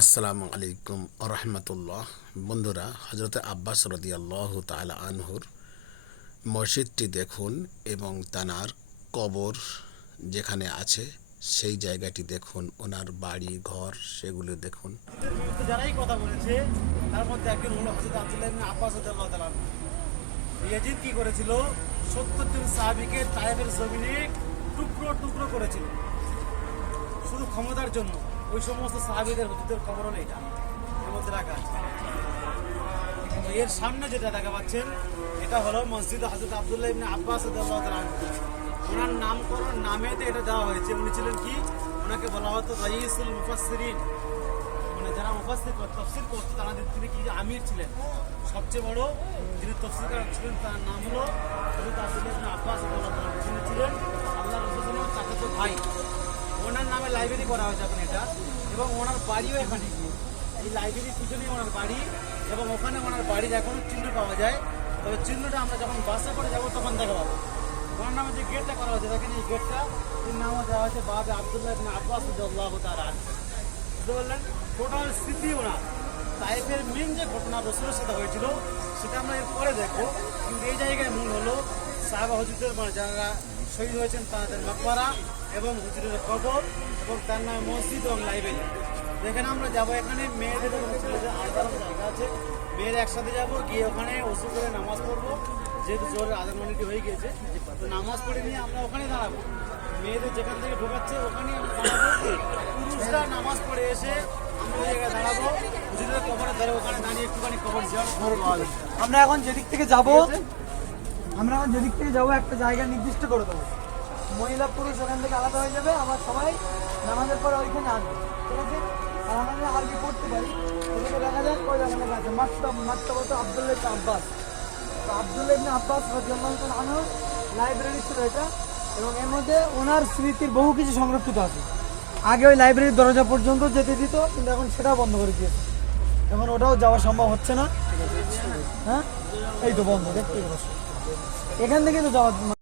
আসসালামু আলাইকুম রহমতুল্লাহ। বন্ধুরা, হজরত আব্বাস রাদিয়াল্লাহু তাআলা আনহুর মসজিদটি দেখুন এবং তানার কবর যেখানে আছে সেই জায়গাটি দেখুন, ওনার বাড়ি ঘর সেগুলো দেখুন। যারাই কথা বলেছে তার মধ্যে একজন হলো হযরত আব্দুল্লাহ ইবনে আব্বাস রাদিয়াল্লাহু তাআলা। ইয়াজিদ কি করেছিল? 70 জন সাহাবীকে তায়েফের জমিনে টুকরো টুকরো করেছিল শুধু ক্ষমতার জন্য। ওই সমস্ত সাহাবীদের হুজুরদের খবর হলো এটা এর মধ্যে রাখা আছে। তো এর সামনে যেটা দেখা পাচ্ছেন এটা হলো মসজিদ হযরত আব্দুল্লাহ ইবনে আব্বাস রাদিয়াল্লাহু তাআলা। ওনার নামকরণ নামেতে এটা দেওয়া হয়েছে। উনি ছিলেন কি? ওনাকে বলা হতো রাইসুল মুফাসসিরিন, মানে যারা তাফসীর করতো তাদের তিনি কি আমির ছিলেন, সবচেয়ে বড় যিনি তাফসীরকার ছিলেন তার নাম হলো হযরত আব্দুল্লাহ ইবনে আব্বাস রাদিয়াল্লাহু তাআলা। তিনি ছিলেন আল্লাহর রাসূলের চাচাতো ভাই। ওনার নামে লাইব্রেরি করা হয়েছে এখন এটা, এবং ওনার বাড়িও এখানে। এই লাইব্রেরির পিছনেই ওনার বাড়ি, এবং ওখানে ওনার বাড়ির এখনো চিহ্ন পাওয়া যায়। তবে চিহ্নটা আমরা যখন বাসে করে যাবো তখন দেখা পাবো। ওনার নামে যে গেটটা করা হয়েছে দেখেন, এই গেটটা এর নামও দেওয়া হয়েছে বাবে আব্দুল্লাহ ইবনে আব্বাস রাদিয়াল্লাহু তাআলা। বুঝতে পারলেন? টোটাল স্মৃতি ওনার তায়েফের মেন যে ঘটনা রাসূলের সাথে হয়েছিল সেটা আমরা এর পরে দেখবো। কিন্তু এই জায়গায় মূল হলো সাহাবা হুজুরদের, মানে যারা শহীদ হয়েছেন তাদের মাকবারা এবং হুজুরের কবর এবং তার নামে মসজিদ এবং লাইব্রেরি। যেখানে আমরা যাবো, এখানে মেয়েদের এবং ছেলেদের আলাদা জায়গা আছে। মেয়েরা একসাথে যাবো, গিয়ে ওখানে ওযু করে নামাজ পড়বো। যেহেতু জোরের আজান মানিটি হয়ে গিয়েছে, তো নামাজ পড়ে নিয়ে আমরা ওখানে দাঁড়াবো। মেয়েদের যেখান থেকে ঢোকাচ্ছে ওখানে আমরা দাঁড়াবো। পুরুষরা নামাজ পড়ে এসে আমরা ওই জায়গায় দাঁড়াবো, হুজুরের কবরের ধারে ওখানে দাঁড়িয়ে একটুখানি কবর জিয়ারত করবো। আমরা এখন যেদিক থেকে যাব একটা জায়গা নির্দিষ্ট করে দেবো। মহিলা পুরুষ ওখান থেকে আলাদা হয়ে যাবে, আবার সবাই নামাজের পরে ওইখানে আসবে। ঠিক আছে? আর আমরা আরবি পড়তে পারি। এদিকে দেখা যাক ওই জায়গাটা আছে মাত্তাবত আব্দুল্লাহ ইবনে আব্বাস। তো আব্দুল্লাহ ইবনে আব্বাস রাদিয়াল্লাহু তাআলা আনহু লাইব্রেরি ছিল এটা, এবং এর মধ্যে ওনার স্মৃতির বহু কিছু সংরক্ষিত আছে। আগে ওই লাইব্রেরির দরজা পর্যন্ত যেতে দিত, কিন্তু এখন সেটাও বন্ধ করে দিয়েছে। এখন ওটাও যাওয়া সম্ভব হচ্ছে না। হ্যাঁ, এই তো বন্ধ, দেখতে পাচ্ছ। এখান থেকে তো যাওয়া